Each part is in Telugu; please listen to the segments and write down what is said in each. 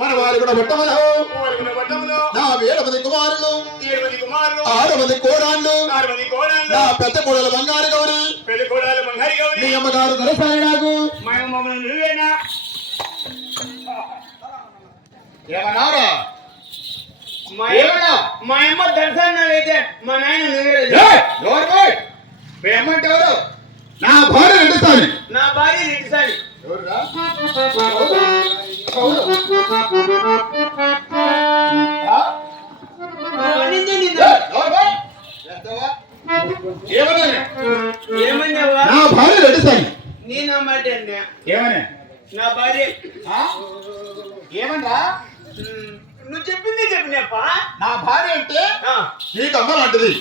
మన వారు కూడా పట్టమలో నా 7 మంది కుమారులు 6 మంది కోడాళ్ళు నా పెద్ద కోడలు బంగారు గౌరి నీ అమ్మగారు నరసాయి నాకు ఏమన్నారా మా అమ్మ దర్శనం అయితే మా నాయన ఏమంటే ఎవరు నా భార్య రెండుసారి నా భార్య రెండుసారి ఏమన్నావా నా భార్య రెండుసారి నేను అమ్మాట ఏమన్నా నా భార్య ఏమన్నా నువ్వు చెప్పింది చెప్పినప్పా నా భార్య అంటే నీకు అమ్మ లాంటిది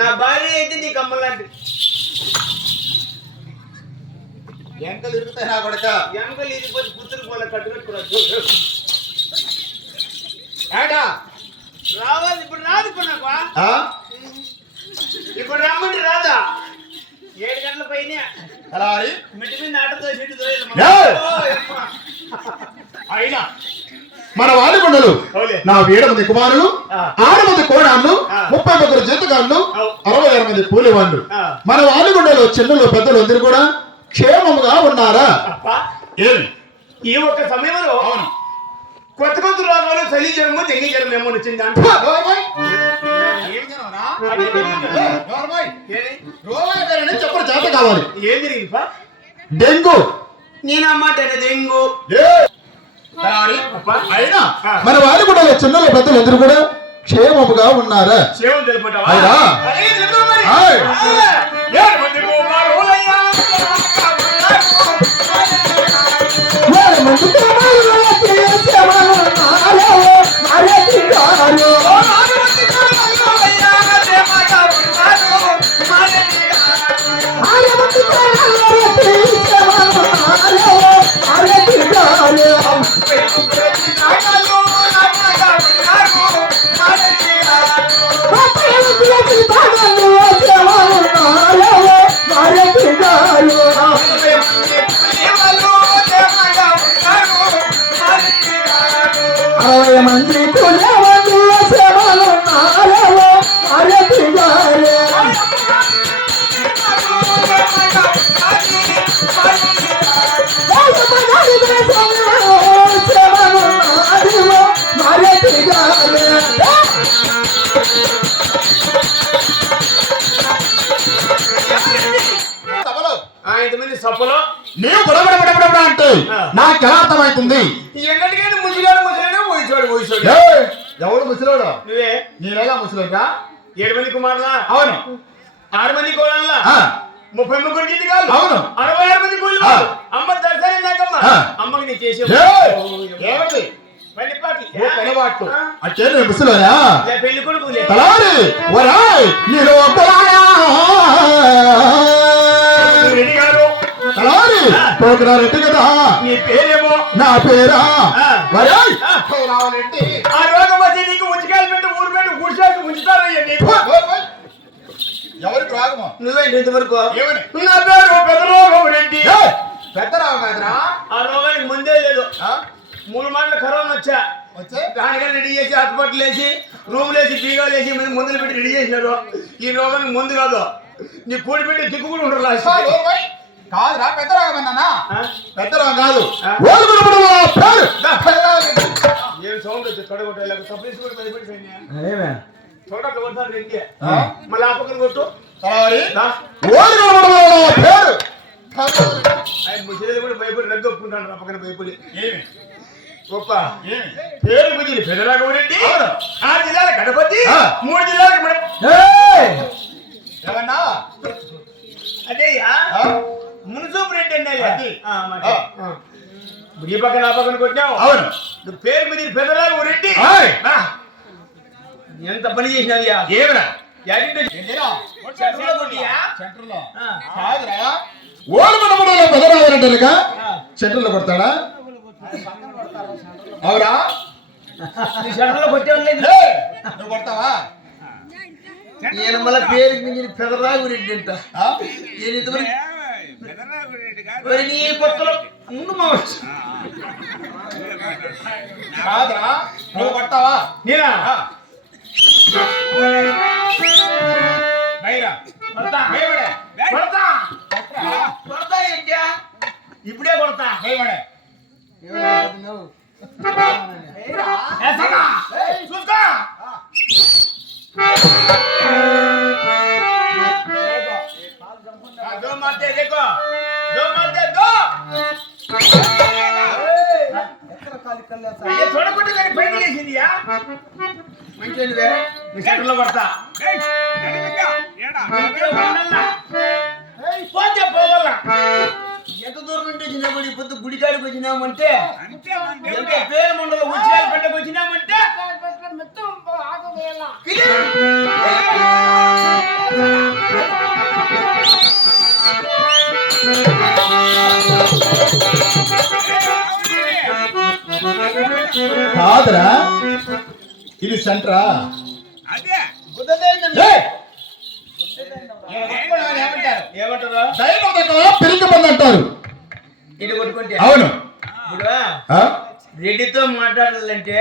నా భార్య అయితే నీకు అమ్మ లాంటిది ఎంకలు ఇరుగుతాయి నా కొడక ఎంకలు ఇరిగిపోతే పుత్రులు పోలే కట్టుకట్టుకున్నాడు రావాలి ఇప్పుడు రాదు ఇప్పుడు నాకు ఇప్పుడు రమ్మంటే రాదా 7 గంటల పైన మిట్టి మీద ఆటతో చెట్టు అయినా మన వాడికొండలు నా 7 మంది కుమారులు 6 మంది కోడాళ్ళు 31 జంతుగాళ్ళు 66 మంది కూలివాళ్ళు మన వాడికొండలు చిన్నలు పెద్దలు అందరూ కూడా క్షేమముగా ఉన్నారా ఈ ఒక్క సమయంలో కొత్త కొత్త రోగాలు చలి జ్వరము తెంగి జ్వరం ఏమో వచ్చింది చెప్పరు చేత కావాలి ఏం జరిగింది డెంగు నేను అమ్మాట డెంగు అయినా మన వారి కూడా చిన్నలు పెద్దలు అందరూ కూడా క్షేమముగా ఉన్నారా క్షేమం తెలుపటవా మంత్రి కులవందు సేవలు నారవో అరటి గారే సేవలు నారవో అరటి గారే ఇంతమంది సభలో నీవు బుడబుడ అంటే నాకు ఎలా అర్థమవుతుంది ఎన్నటికైనా ముసిగాడు ముసిగాడు పోయిచోడు పోయిచోడు ఎవడు ముసలోడు నువ్వే నేనేగా ముసలోడా 7 మంది కుమారులా అవును 6 మంది కోడళ్ళ 33 జీవితాలు అవును 66 మంది కూలి అమ్మ దర్శనం నాకమ్మ అమ్మకి నీ చేసే ఏమిటి పనిపాట్లు అంటే నేను ముసలోరా పెళ్లి కొడుకు తలారి ఒరాయ్ నీలో రెడ్డి గారు తలారి పోకరా రెడ్డి కదా నీ పేరేమో నా పేరా ఒరాయ్ రావాలంటే ఆ రోగం వచ్చి నీకు ఉచికాయలు పెట్టి ఊరు పెట్టి ఊడ్చాకి ఉంచుతారయ్యండి ఎవరికి రాగమో నువ్వేంటి ఇంతవరకు ఏమని నా పేరు పెద్దరోగం రెడ్డి పెద్దరావు కాదురా ఆ రోగానికి ముందే లేదు 3 మాటలు కరోనా వచ్చా దానికన్నా రెడీ చేసి హాస్పిటల్ వేసి రూమ్ లేసి బీగాలు వేసి మందులు పెట్టి రెడీ చేసినారు ఈ రోగానికి ముందు కాదు నీ కూడి పెట్టి దిక్కు కూడా ఉండరు కాదురా పెద్దరాగమన్నా పెద్దరాగం కాదు ఏం సౌండ్ వచ్చి కడగొట్టాలి సప్లైస్ కూడా భయపడిపోయినా చూడట్లు కొడతాను రెడ్డి మళ్ళీ ఆ పక్కన కొట్టు ఆయన ముసలి కూడా భయపడి రగ్గు ఒప్పుకుంటాను ఆ పక్కన భయపడి గొప్ప పేరు ముదిరి పెదరాగరెడ్డి 6 జిల్లాల గణపతి 3 జిల్లాలకు ఏమన్నా అదేయ్యా మున్సూపు రెడ్డి అండి ఈ పక్కన ఆ పక్కన కొట్టావు అవును నువ్వు పేరు ముదిరి పెదరాగరెడ్డి ఎంత పని చేసినావయ్యా ఏమరా సెంటర్లో కొట్టియా? కాదురా ఓడి మనములో పెదరావాలంటారుగా సెంటర్లో కొడతాడా అవురా నీ సెంటర్లో కొట్టేవాళ్ళు లేదు. నువ్వు కొడతావా ఈయన మళ్ళీ పేరుకి మించిన పెదరాగు రెడ్డి అంట. ఈయన ఇంతవరకు ఒరే నీ కొత్తలో ముందు మా కాదురా నువ్వు కొడతావా నేనా బైరా కొడతా బైబడే కొడతా కొడతా ఏంటా ఇప్పుడే కొడతా బైబడే వేసనా? చూసుకో दो मारते देखो दो मारते दो ये थोड़ा कुछ नहीं पहले लेकिन यार मंचन दे सेंटर లో కొడతా పోతే పోవాలా ఎంత దూరం నుండి వచ్చినామని పొద్దు గుడికాడికి వచ్చినామంటే ఎంత పేరు మండలం ఉచ్చిరాల పెట్టకు వచ్చినామంటే కాదురా ఇది సెంటరా ఏమంటారు దైవం దగ్గర పెరిగిపోంది అంటారు ఇది కొట్టుకుంటే అవును ఇప్పుడు ఆ? రెడ్డితో మాట్లాడాలంటే